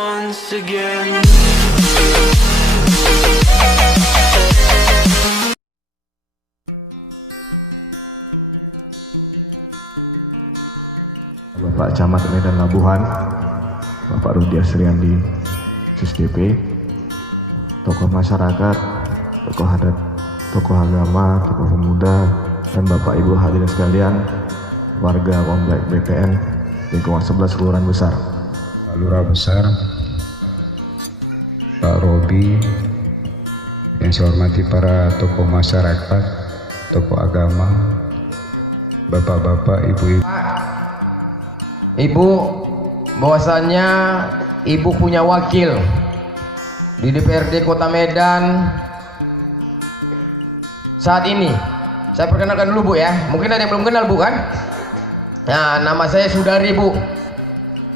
once again. Bapak Camat Medan Labuhan, Bapak Rudi Asriandi, SISDP, tokoh masyarakat, tokoh adat, tokoh agama, tokoh pemuda, dan Bapak Ibu hadirin sekalian, warga Komplek BPN lingkungan 11 Kelurahan Besar. Pak Lurah Besar, Pak Robi, yang saya hormati para tokoh masyarakat, tokoh agama, bapak-bapak, ibu-ibu. Ibu, bahwasannya Ibu punya wakil di DPRD Kota Medan saat ini. Saya perkenalkan dulu Bu ya, mungkin ada yang belum kenal Bu kan? Nah, nama saya Sudari Bu.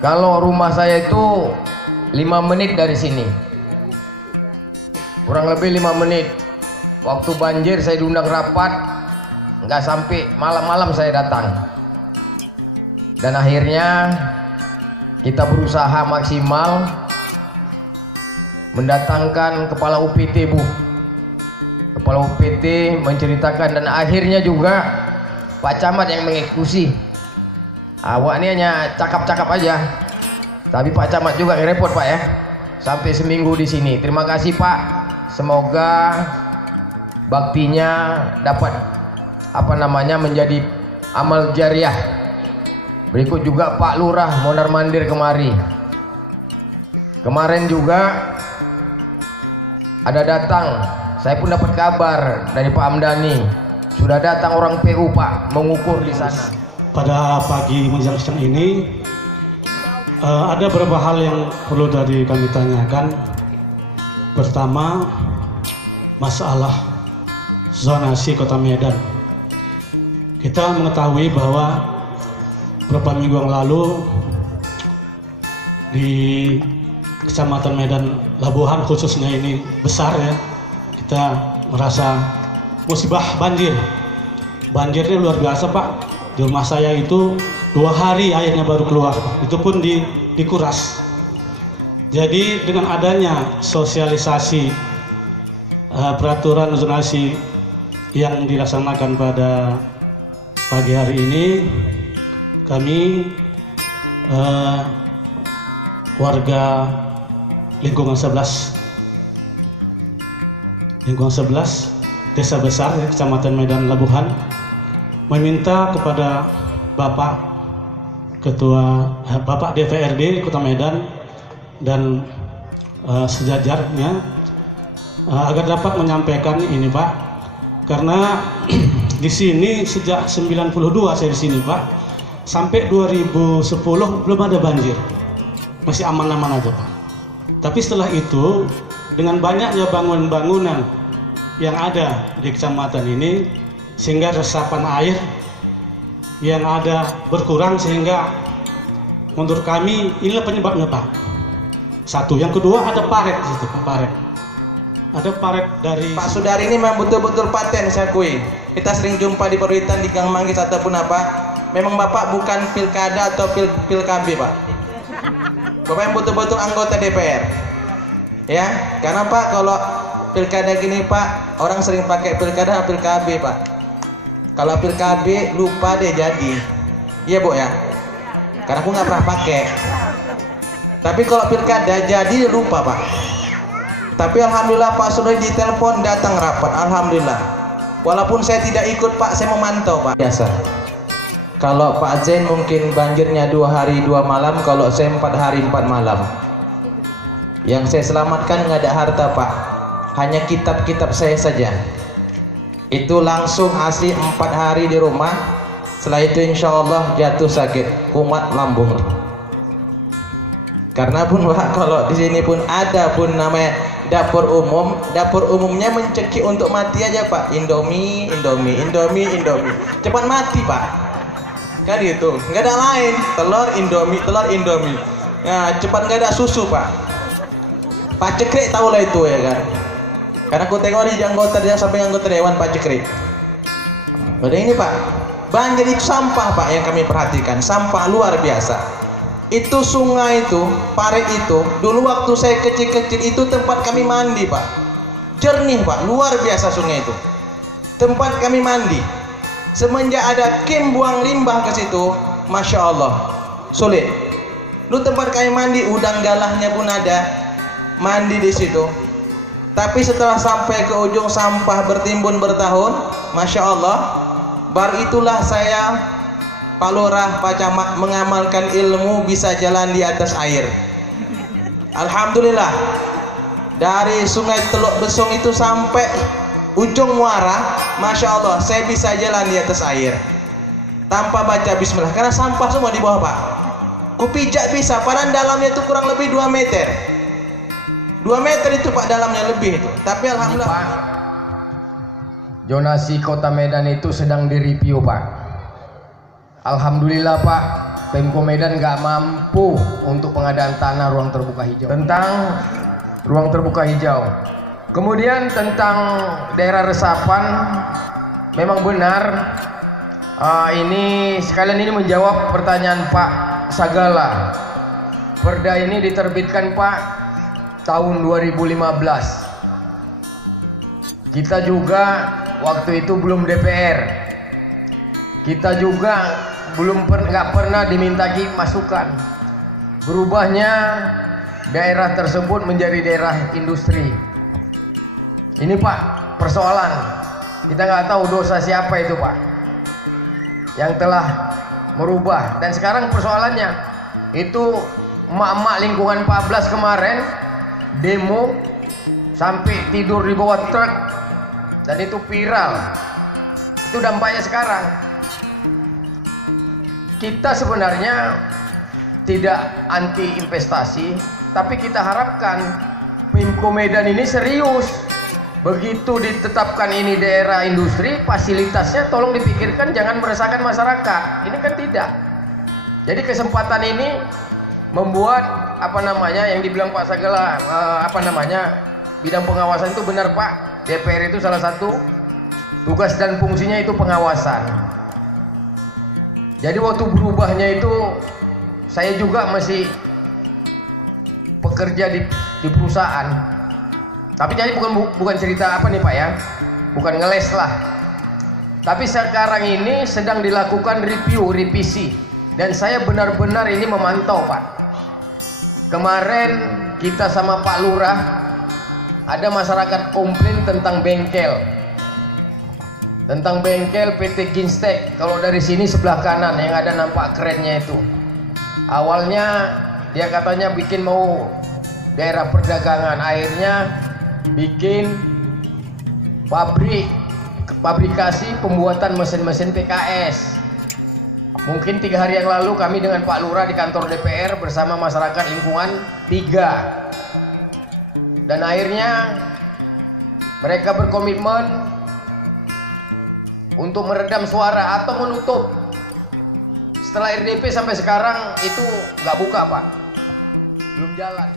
Kalau rumah saya itu 5 menit dari sini, kurang lebih 5 menit. Waktu banjir saya diundang rapat, nggak sampai malam-malam saya datang. Dan akhirnya kita berusaha maksimal mendatangkan kepala UPT Bu. Kepala UPT menceritakan, dan akhirnya juga Pak Camat yang mengeksekusi. Awak ini hanya cakap-cakap aja, tapi Pak Camat juga repot Pak ya, sampai seminggu di sini. Terima kasih Pak, semoga baktinya dapat menjadi amal jariah. Berikut juga Pak Lurah mondar mandir kemari. Kemarin juga ada datang, saya pun dapat kabar dari Pak Amdani, sudah datang orang PU Pak mengukur di sana. Pada pagi menjelang siang ini ada beberapa hal yang perlu tadi kami tanyakan. Pertama, masalah zonasi Kota Medan. Kita mengetahui bahwa beberapa minggu yang lalu di Kecamatan Medan Labuhan khususnya ini besar ya, kita merasa musibah banjir. Banjirnya luar biasa Pak. Di rumah saya itu 2 hari airnya baru keluar, itu pun dikuras. Jadi dengan adanya sosialisasi peraturan zonasi yang dilaksanakan pada pagi hari ini, kami warga lingkungan 11 Desa Besar ya, Kecamatan Medan Labuhan, meminta kepada Bapak Ketua Bapak DPRD Kota Medan dan sejajarnya agar dapat menyampaikan ini Pak, karena di sini sejak 92 saya di sini Pak, sampai 2010 belum ada banjir, masih aman-aman aja Pak. Tapi setelah itu dengan banyaknya bangunan-bangunan yang ada di kecamatan ini, sehingga resapan air yang ada berkurang, sehingga menurut kami inilah penyebabnya Pak. Satu, yang kedua ada paret di situ Pak, paret. Ada paret dari Pak Sudari ini memang betul-betul paten, saya akui. Kita sering jumpa di perwitan, di Gang Manggis ataupun apa. Memang Bapak bukan pilkada atau pilkab Pak. Bapak yang betul-betul anggota DPR. Ya, karena Pak kalau pilkada gini Pak, orang sering pakai pilkada pilkab Pak. Kalau pilkab lupa dia jadi. Iya Bu ya. Karena aku nggak pernah pakai. Tapi kalau pilkada jadi lupa Pak. Tapi alhamdulillah Pak Sudari ditelepon datang rapat, alhamdulillah. Walaupun saya tidak ikut Pak, saya memantau Pak. Biasa. Kalau Pak Zain mungkin banjirnya 2 hari 2 malam, kalau saya 4 hari 4 malam. Yang saya selamatkan nggak ada harta Pak, hanya kitab-kitab saya saja. Itu langsung asli 4 hari di rumah. Setelah itu insya Allah jatuh sakit, kumat lambung. Karena pun Pak, kalau di sini pun ada pun namanya dapur umum, dapur umumnya mencekik untuk mati aja Pak. Indomie, cepat mati Pak. Kan gitu, nggak ada lain, telur Indomie. Nah, cepat nggak ada susu Pak. Pak Cekrik tahu lah itu ya kan. Karena aku tengok di anggota dia sampai anggota dewan Pak Cekrik. Udah ini Pak, banjir itu sampah Pak yang kami perhatikan, sampah luar biasa. Itu sungai itu, Parit itu, dulu waktu saya kecil-kecil itu tempat kami mandi Pak. Jernih Pak, luar biasa sungai itu. Tempat kami mandi. Semenjak ada kim buang limbah ke situ, Masya Allah, sulit. Dulu tempat kami mandi, udang galahnya pun ada, mandi di situ. Tapi setelah sampai ke ujung sampah bertimbun bertahun, Masya Allah, baru itulah saya, Pak Lurah, Pak Camat mengamalkan ilmu bisa jalan di atas air. Alhamdulillah, dari sungai Teluk Besung itu sampai ujung muara, Masya Allah, saya bisa jalan di atas air tanpa baca bismillah, karena sampah semua di bawah Pak. Kupijak bisa, padahal dalamnya itu kurang lebih 2 meter. 2 meter itu Pak dalamnya lebih itu. Tapi alhamdulillah Pak, zonasi Kota Medan itu sedang direview Pak. Alhamdulillah Pak, Pemko Medan nggak mampu untuk pengadaan tanah ruang terbuka hijau. Tentang ruang terbuka hijau. Kemudian tentang daerah resapan, memang benar. Ini sekalian ini menjawab pertanyaan Pak Sagala. Perda ini diterbitkan Pak tahun 2015. Kita juga waktu itu belum DPR. Kita juga nggak pernah diminta masukan. Berubahnya daerah tersebut menjadi daerah industri. Ini Pak persoalan. Kita nggak tahu dosa siapa itu Pak yang telah merubah. Dan sekarang persoalannya itu emak-emak lingkungan 14 kemarin demo sampai tidur di bawah truk dan itu viral. Itu dampaknya sekarang. Kita sebenarnya tidak anti investasi, tapi kita harapkan Pemko Medan ini serius. Begitu ditetapkan ini daerah industri, fasilitasnya tolong dipikirkan, jangan meresahkan masyarakat. Ini kan tidak. Jadi kesempatan ini membuat yang dibilang Pak Sagala, bidang pengawasan itu benar Pak. DPR itu salah satu tugas dan fungsinya itu pengawasan. Jadi waktu berubahnya itu saya juga masih pekerja di perusahaan. Tapi jadi bukan cerita apa nih Pak ya, bukan ngeles lah. Tapi sekarang ini sedang dilakukan revisi, dan saya benar-benar ini memantau Pak. Kemarin kita sama Pak Lurah ada masyarakat komplain tentang bengkel PT Ginstek. Kalau dari sini sebelah kanan yang ada nampak kerennya itu, awalnya dia katanya bikin mau daerah perdagangan, akhirnya bikin pabrikasi pembuatan mesin-mesin PKS. Mungkin 3 hari yang lalu kami dengan Pak Lurah di kantor DPR bersama masyarakat lingkungan 3, dan akhirnya mereka berkomitmen untuk meredam suara atau menutup. Setelah RDP sampai sekarang itu nggak buka Pak, belum jalan.